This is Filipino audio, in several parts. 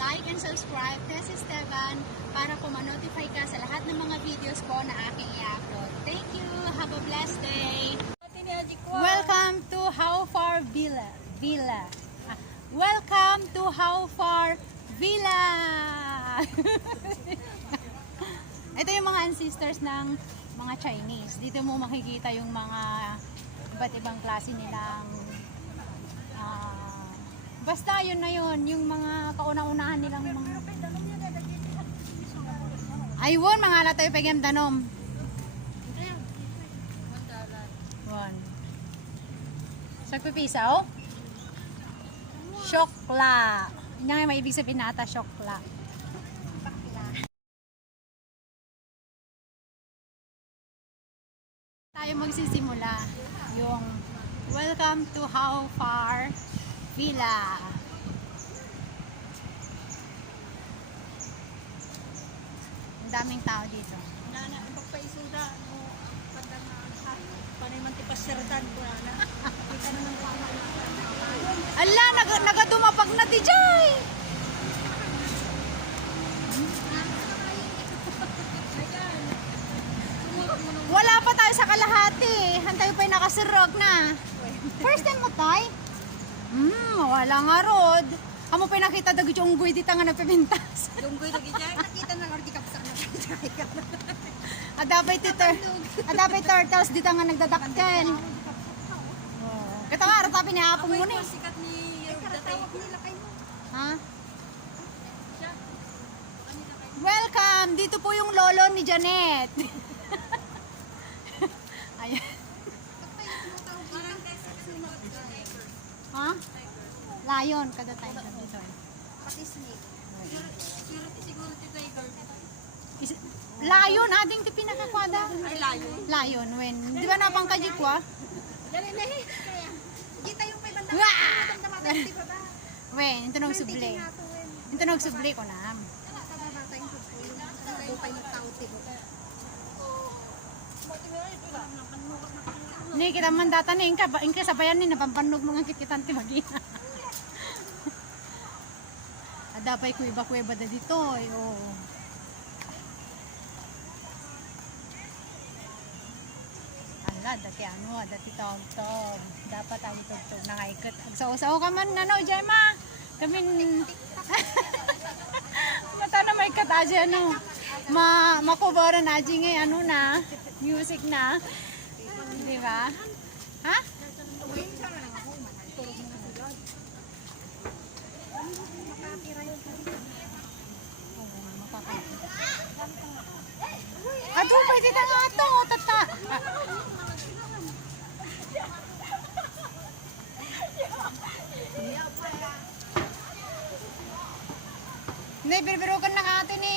like and subscribe, Tess Esteban, para po ma-notify ka sa lahat ng mga videos ko na aking i-upload. Thank you! Have a blessed day! Welcome to How Far Villa. Welcome to How Far Villa! Ito yung mga ancestors ng mga Chinese. Dito mo makikita yung mga iba't ibang klase nilang basta yun na yun, yung mga kauna-unahan nilang mga ayun, mga latoy pagem danom. One. Sagpipisaw? Syokla. Yun nga may ibig sabihin nata, syokla. Tayo magsisimula yung welcome to How Far Villa. Ang daming tao dito. Nana, pagpaisuda mo panay man ti pasyerdan ko na. Kita naman Ala, nagadumapag na ti Jay. Wala pa tayo sa kalahati. Hantay pa yung nakasirog na. First time mo tay? Wala nga rod. Amo pa nakita dagit yung unggoy dito nga nagpipintas. Lunggoy lagi dyan. Nakita na lagi ka pa sa Adapay turtles dito nga nagdadakkel. Kita nga ratapin ni apong mo ni. Sikat ni Datay. Ha? Welcome! Dito po yung lolo ni Janet. Ayan. Ha? Lion, kada time na dito. Pati snake. Siguro ti tiger. Lion, ading ti pinakakwada. Ay, lion. Lion, when, di ba napang kajikwa? Dali na eh. Kita yung may banda. Wah! Di ba ba? Wen, ito nung subli. Ito nung subli ko na. Bupay ng tao ti ba? Ni kita man data ni ingka sabayan ni napampannog mga kikitan ti magina. Adapay kuiba-kuiba da dito, oh. Ala, dati ano, dati tawag-tawag. Dapat ang tugtog na kaikot. Agsaw-saw ka man, ano, Jema? Kamin... Mata na may kataji, ano. Makubaran na, ngay, ano na, music na. Di ba? Ha? Ato, pwede na nga ito, tata. Hindi, birubirukan na ka ito ni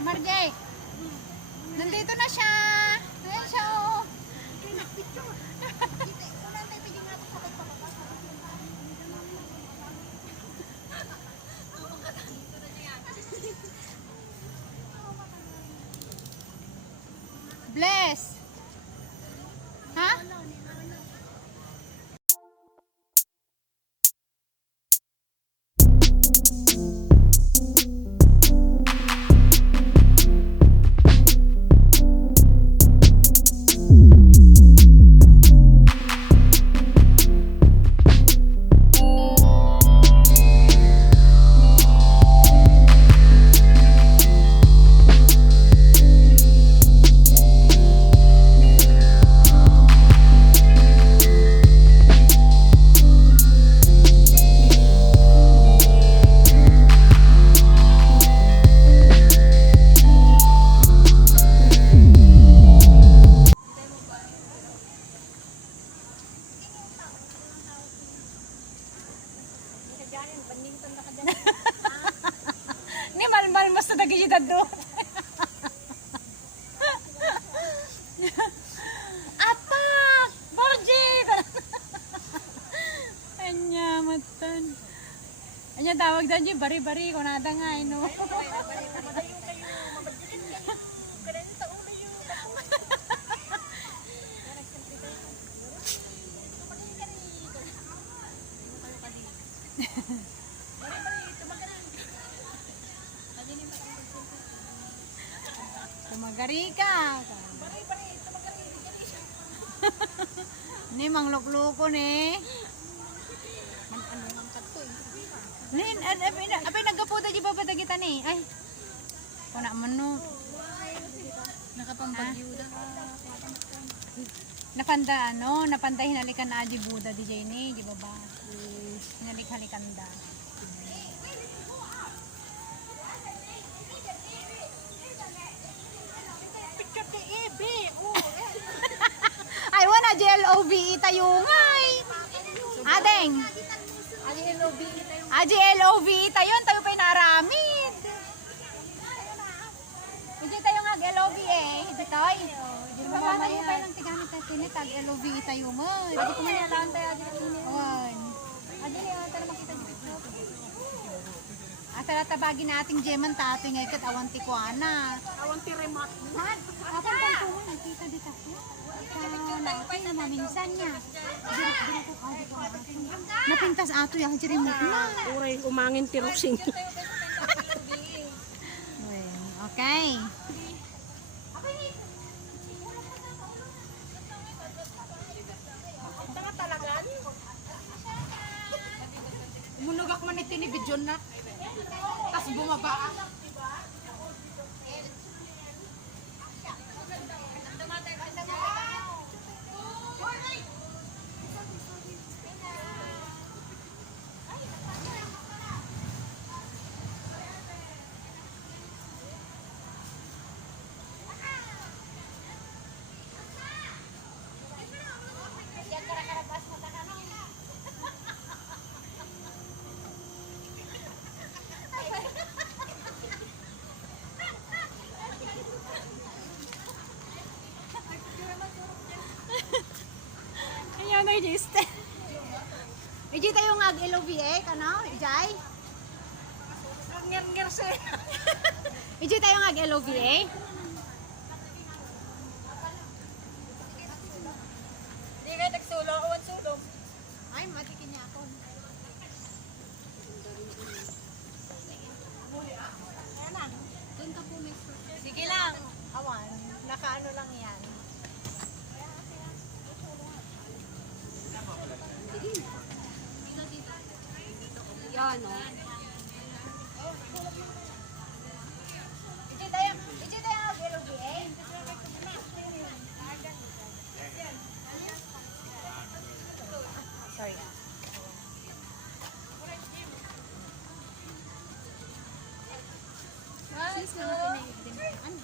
Marjay. Nandito na siya. Ayan siya, oh. Bless. Ha? Ni malmal mas na dagiyad doon. Atak! Borjit! Anya matan. Anya tawag dan ji bari-bari ko nada nga ino. Gari ka. Ni manglok-loko ni. Nin, apay nagkaputa di ba patagitan ni? Ay. Kuna man no. Nakapambagyuda. Napanda hinalikan na aji Buda di jay ni, di ba ba? Hinalik-halikan da. Ay, wala JLOVE tayo ngay. Adeng. JLOVE tayo, tayo pa inaramid. Hindi tayo nga LOVE eh. Hindi tayo. Paano mo pa ng tigamit na tinitag LOVE tayo ngay. Adi ko man yalaan tayo adi kini. Awan. Adi ni ata na makita dito. Asa natabagin nating Jeman tato ngay kat awan ti kuana. Awan ti remote. Man, kapag pagtungo nagkita dito ako. Sa maminsan niya. Napintas ato yung remote na. Uray umangin ti Rosing. Okay. Munugak man iti ni Bidyon na. Tas bumaba. Ayan na yung Iji tayo nga LOVE, kano? Ijay? Ngir-ngir siya. Iji tayo nga LOVE. Di kayo nagsulong. Awan sulong. Ay, matikin niya ako. Doon ka po, Miss. Sige lang. Awan, nakaano lang yan. Yan o. Iji tayo nga LOVE. Sorry. Sis, mga pinaig din. Ano?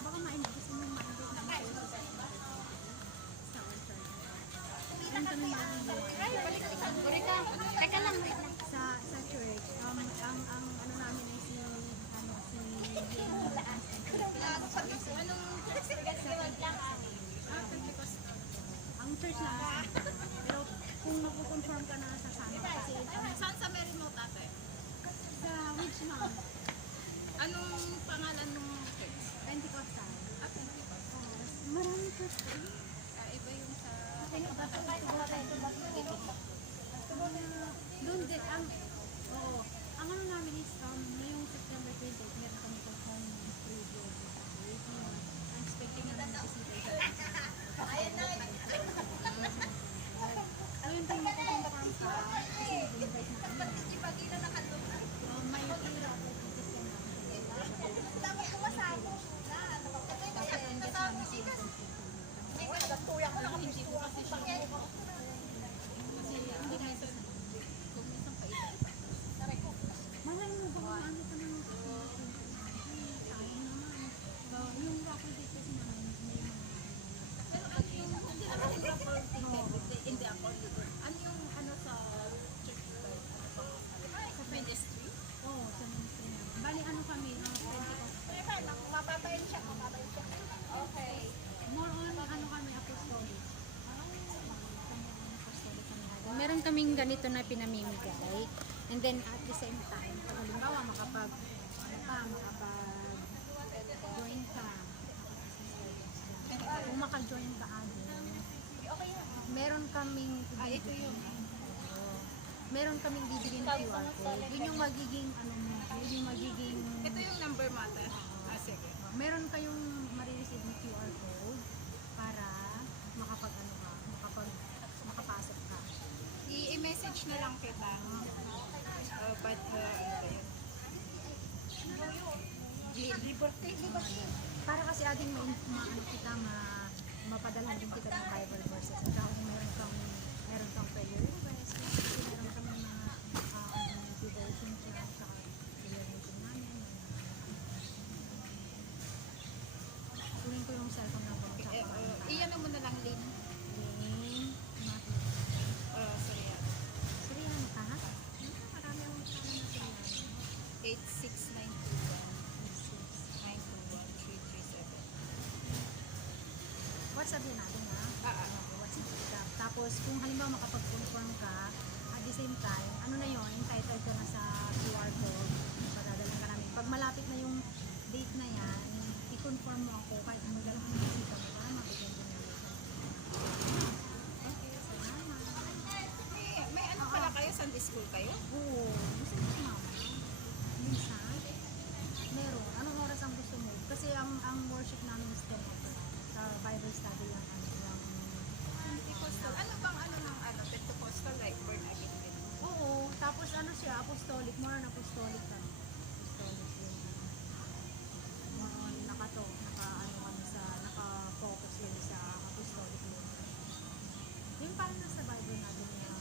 Baka mainit mo mainit na ano kami Teka lang. Wait lang. sa church, ang ano namin ay si ang church na pero kung magko-confirm ka na sa sana kasi Saan sa Merimote ate? sa which month Anong pangalan ng church? Pentecostal Pentecostal. maraming church Iba yung sa... doon din ang ano namin is ngayong September 20 meron kami po home studio I'm expecting namin na bisita ayun tayo makakonfirm ka kasi nag-invite na kami may pira po Malay mo ba kung ano ka naman kasi sayang naman. Yung raffle date kasi naman may mga Pero ano yung... Hindi naman yung raffle ticket. Hindi ako. Ano yung ano sa church ba? Sa ministry? oo, sa ministry na. Bali ano kami, Pentecostal. Mapatayin siya. Okay. More on ano kami, apostolic. Meron kaming ganito na pinamimigay. And then at the same time, pag halimbawa makapag-join ka, kung maka-join ka meron kaming Ito yung... meron kaming bibigyan ng QR code. Yun yung magiging ano mo, yun yung magiging Ito yung number mata. Sige. meron kayong marireceive ng QR code para makapasok ka. I-message na lang kita. Ano ba yun? Liberty. Para kasi ating mapadalhan din kita ng Bible verses. At saka kung meron kang prayer request, kasi meron kami mga devotion siya, at saka prayer meeting namin. Kunin ko yung cellphone number mo. Iyan mo na lang, Lynn. Sorry. Sarihan ka? Marami akong kasama na sarihan. 86921-921-337. WhatsApp din natin ha? WhatsApp. Tapos kung halimbawa makapag-confirm ka, at the same time, ano na yun, entitled ka na sa QR code, padadala ka namin. Pag malapit na yung date na yan, i-confirm mo ako kahit magdala ka ng bisita mo para mabigyan din namin. Okay, salamat. May ano pala kayo? Sunday school kayo? Oo, gusto mo sumama? Minsan, meron. Anong oras ang gusto mo? Kasi ang worship namin is 10 o'clock. Sa Bible study yung Pentecostal. Ano bang Pentecostal like born again din? Oo, tapos ano siya, apostolic, more on apostolic ka. Apostolic yun. More on naka-focus yun sa apostolic yun. Yung parang nasa Bible natin yung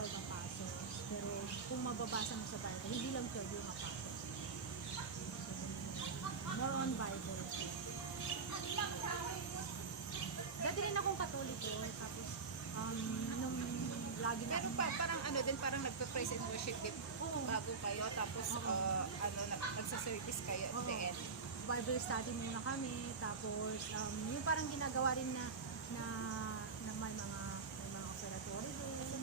12 apostles. Pero kung mababasa mo sa Bible, hindi lang 12 yung apostles. More on Bible. Dati rin akong Katoliko, tapos nung lagi na Pero parang nagpa-praise and worship din bago kayo, tapos nagsa-service kayo at the end. Bible study muna kami, tapos yung parang ginagawa rin na may mga observatory doon.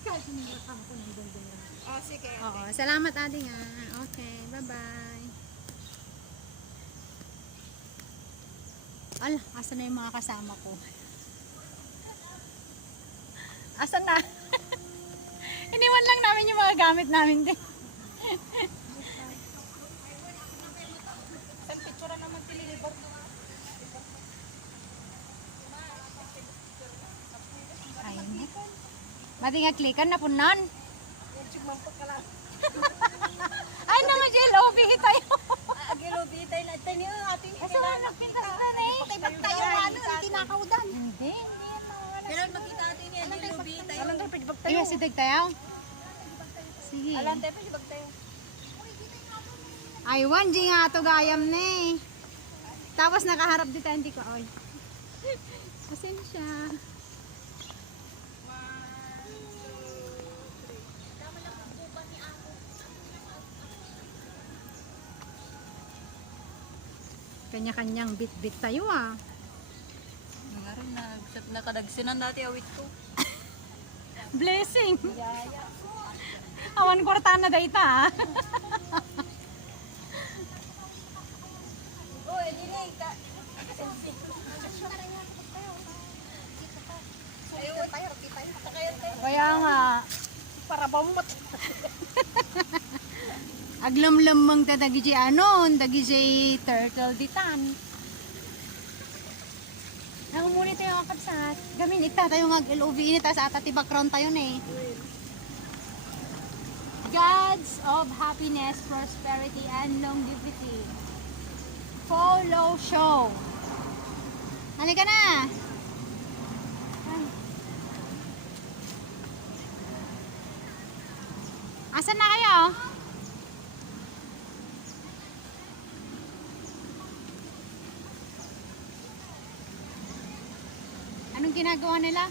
Kahit hindi ko nandun din yun. Sige. Oo, salamat ate nga. Okay, bye-bye. Ala, asan na yung mga kasama ko? Asan na? Iniwan lang namin yung mga gamit namin din. Saan picture naman tililibar? Ayun. Mati nga klikan na punan. Ay naman JLOB tayo. Agilobi tayo na tayo ating Kasi nagpintas na eh. Bakit tayo hindi tinakawdan? Hindi. Kailan makita natin yan? Agilobi tayo. Alam tayo pagibag tayo. Iwas sidag tayo. Sige. Alam tayo pagibag tayo. Ay, wanji nga to gayam na eh. Tapos nakaharap dito hindi ko. Oy. Pasensya. Kanya-kanyang bit-bit tayo ah. Ngayon nakadagsinan natin awit ko. Blessing. Awan kwarta na dayta ah. Oh, hindi ka. Kaya nga. Para bamot. Aglamlamang ta dagi jay anon, dagi jay turtle ditan. Ang muni tayo ang kapsat. Gamin ita tayo nga LOV ini ta sa atati background tayo na eh. Gods of happiness, prosperity, and longevity. Follow show. Halika na. Asan na kayo? Anong ginagawa nila?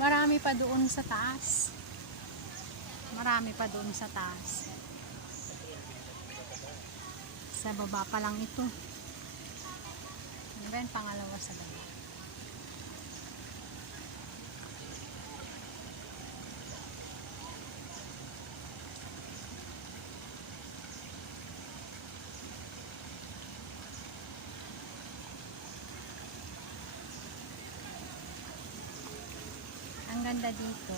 Marami pa doon sa taas. Marami pa doon sa taas. Sa baba pa lang ito. Yan, pangalawa sa baba. Maganda dito.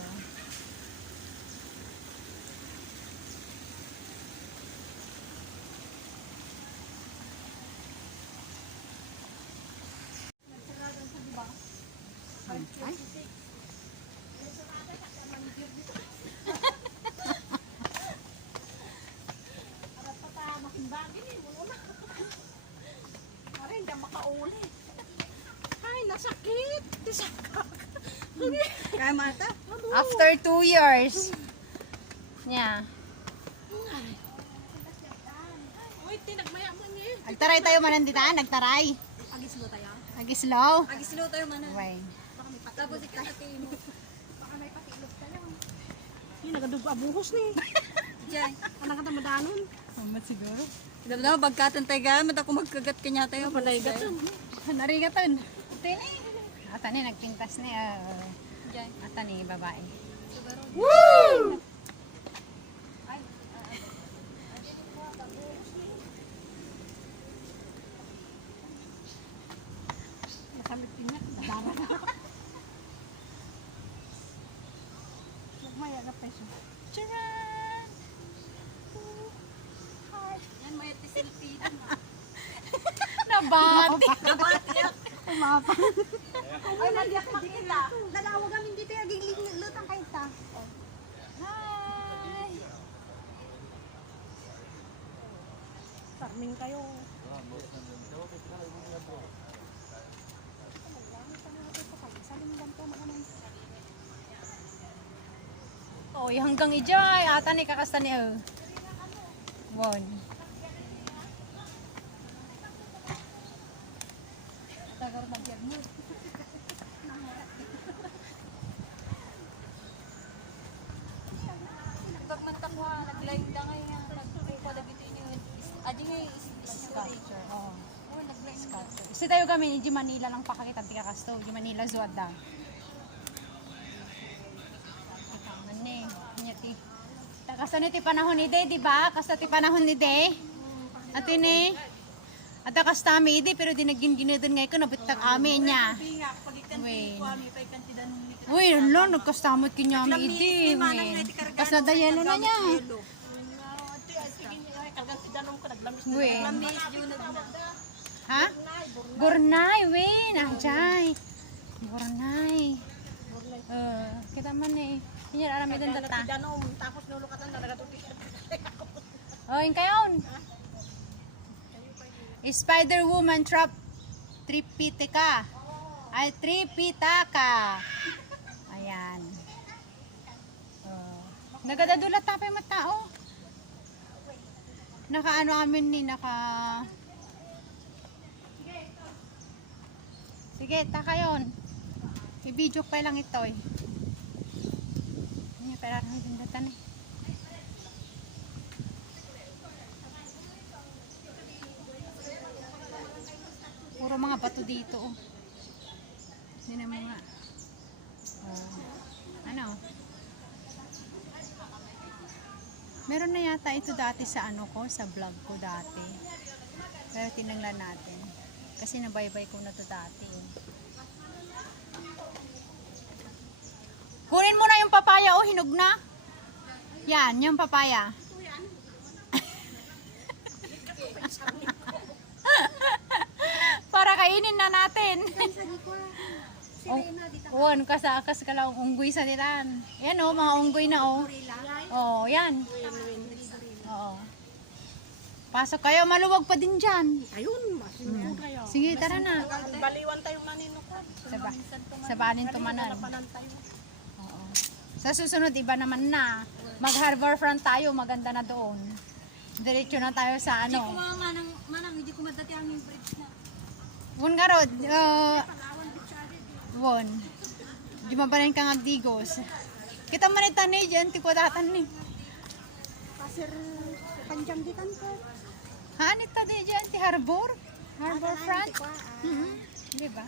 Ay. Aray, hindi makauli. Ay, nasakit. Tisakak. Kaya mata? After 2 years. Yeah. Uy, tinagmayaman eh. Nagtaray tayo mananditaan, nagtaray. Agislo tayo. Agislaw. Agislo tayo man. Way. Baka may patilog. Tapos ikahatiin mo. Baka may patilog tayo. Yung nagadugo abuhos ni. Diyan. Anak ka tamadanon. Mamat siguro. Dapat bagkatan tayo ga. Mata ko magkagat kanya tayo. Palaygaton. Narigatan. Tini. Ata ni nagpintas ni. Diyan. Ata ni babae. Woo! Nasamit niya. Nadara na. Nagmaya na peso. Charan! Yan, may tisilpi. Nabati. Nabatiyak. Kumapa. Ay, nagyak makita. Dalawa kami dito yung aging lutang kayo ta. Hi! Farming kayo. Oy, hanggang ijay. Ata ni kakasta ni Won. Tagar magyag mo. Pagmanta ko nag-live na ngayon nagpupo na gito niyo. Adi nga Sculpture. Oh. Oh, nag-live na. Sculpture. Kasi tayo kami di Manila lang pakakita ti kakasto. Di Manila zuada. Mane, nya ti. Kasta ni ti panahon ni de, di ba? Kasta ti panahon ni de. At ini at kasta mi di pero di naging ginudon ngay ko nabitak amin niya. Pinga pagikan Wait. ko ami kay kantidan ni. Uy, lo nagkastamot kinya mi di. Kas na dayelo na niya. Uy. Lamis junag na. Ha? Gurnay, win. Ajay. Gurnay. Kita man eh. Inya aram ito data. Danom tapos nulukatan na nagatutik. Oh, yung kayon. Spider Woman Tripitaka. Ay, Tripitaka. Ayan. Nagadadulat tapay mga tao. Naka ano amin ni, Sige, taka yun. I-video pa lang ito eh. Hindi, pero ano yung datan eh. Puro mga bato dito oh. Hindi na mga ano. Meron na yata ito dati sa ano ko, sa vlog ko dati. Pero tinanglan natin. Kasi nabaybay ko na to dati eh. Kunin mo na yung papaya oh, hinog na. Yan, yung papaya. Para kainin na natin. Wan, kasakas ka lang unggoy sa tiran. Yan oh, mga unggoy na oh. Oh, yan. Oo. Pasok kayo, maluwag pa din dyan. Ayun, masin kayo. Sige, tara na. Baliwan tayo maninukad. Sabanin tumanan. Oo. Sa susunod, iba naman na. Mag-harbor front tayo, maganda na doon. Diretso na tayo sa ano. Manang, hindi ko madati ang bridge na. Won nga rod, won. Di mabalin kang agdigos. Kita man ita ni dyan, tikwatatan ni. Pasir, panjang ditan ko. Haan ita di dyan, ti harbor? Harbor front? Di ba?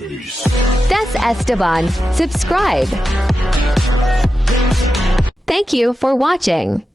Des Esteban, subscribe. Thank you for watching.